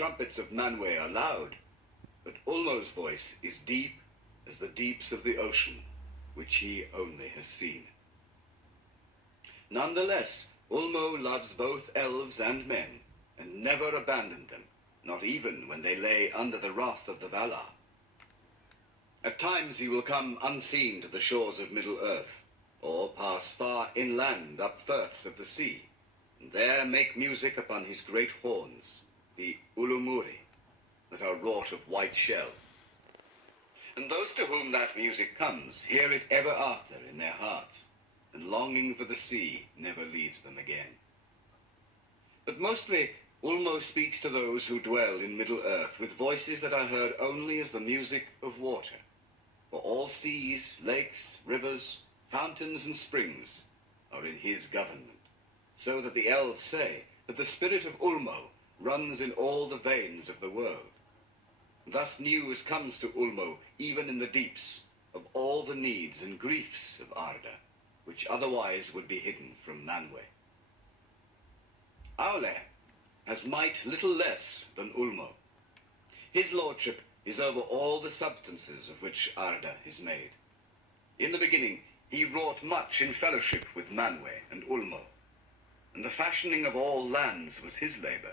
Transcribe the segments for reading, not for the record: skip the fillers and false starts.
trumpets of Manwë are loud, but Ulmo's voice is deep as the deeps of the ocean, which he only has seen. Nonetheless, Ulmo loves both elves and men, and never abandoned them, not even when they lay under the wrath of the Valar. At times he will come unseen to the shores of Middle-earth, or pass far inland up firths of the sea, and there make music upon his great horns, the Ulumuri, that are wrought of white shell. And those to whom that music comes hear it ever after in their hearts, and longing for the sea never leaves them again. But mostly Ulmo speaks to those who dwell in Middle-earth with voices that are heard only as the music of water. For all seas, lakes, rivers, fountains and springs are in his government, so that the elves say that the spirit of Ulmo runs in all the veins of the world. Thus news comes to Ulmo even in the deeps of all the needs and griefs of Arda, which otherwise would be hidden from Manwë. Aule has might little less than Ulmo. His lordship is over all the substances of which Arda is made. In the beginning he wrought much in fellowship with Manwë and Ulmo, and the fashioning of all lands was his labour.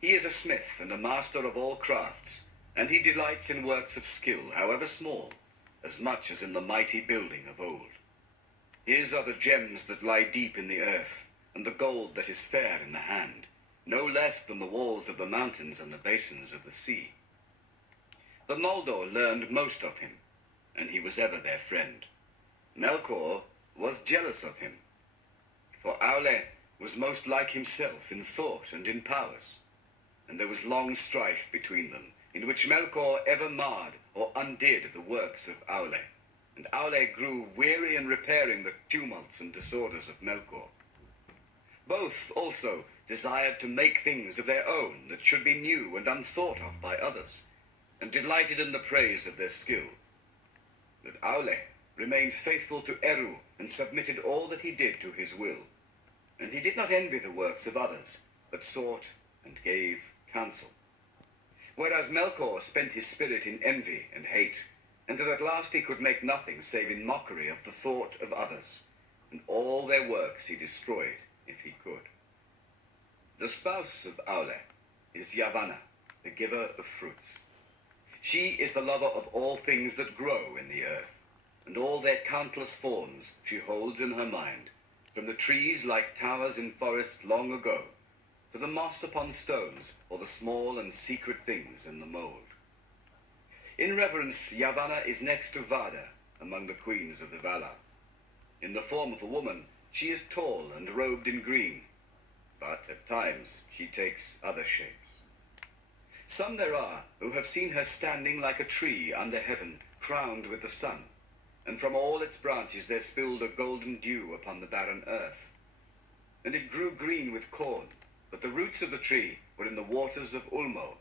He is a smith and a master of all crafts, and he delights in works of skill, however small, as much as in the mighty building of old. His are the gems that lie deep in the earth, and the gold that is fair in the hand, no less than the walls of the mountains and the basins of the sea. The Noldor learned most of him, and he was ever their friend. Melkor was jealous of him, for Aule was most like himself in thought and in powers, and there was long strife between them, in which Melkor ever marred or undid the works of Aule, and Aule grew weary in repairing the tumults and disorders of Melkor. Both also desired to make things of their own that should be new and unthought of by others, and delighted in the praise of their skill. But Aule remained faithful to Eru and submitted all that he did to his will, and he did not envy the works of others, but sought and gave counsel. Whereas Melkor spent his spirit in envy and hate, and that at last he could make nothing save in mockery of the thought of others, and all their works he destroyed if he could. The spouse of Aule is Yavanna, the giver of fruits. She is the lover of all things that grow in the earth, and all their countless forms she holds in her mind, from the trees like towers in forests long ago, to the moss upon stones, or the small and secret things in the mold. In reverence, Yavanna is next to Vada among the queens of the Valar. In the form of a woman, she is tall and robed in green, but at times she takes other shapes. Some there are who have seen her standing like a tree under heaven, crowned with the sun, and from all its branches there spilled a golden dew upon the barren earth. And it grew green with corn, but the roots of the tree were in the waters of Ulmo,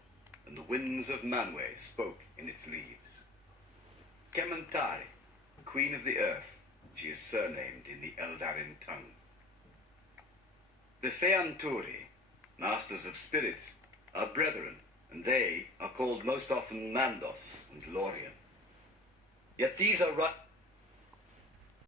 and the winds of Manwë spoke in its leaves. Kementari, queen of the earth, she is surnamed in the Eldarin tongue. The Feanturi, masters of spirits, are brethren, and they are called most often Mandos and Lorien. Yet these are right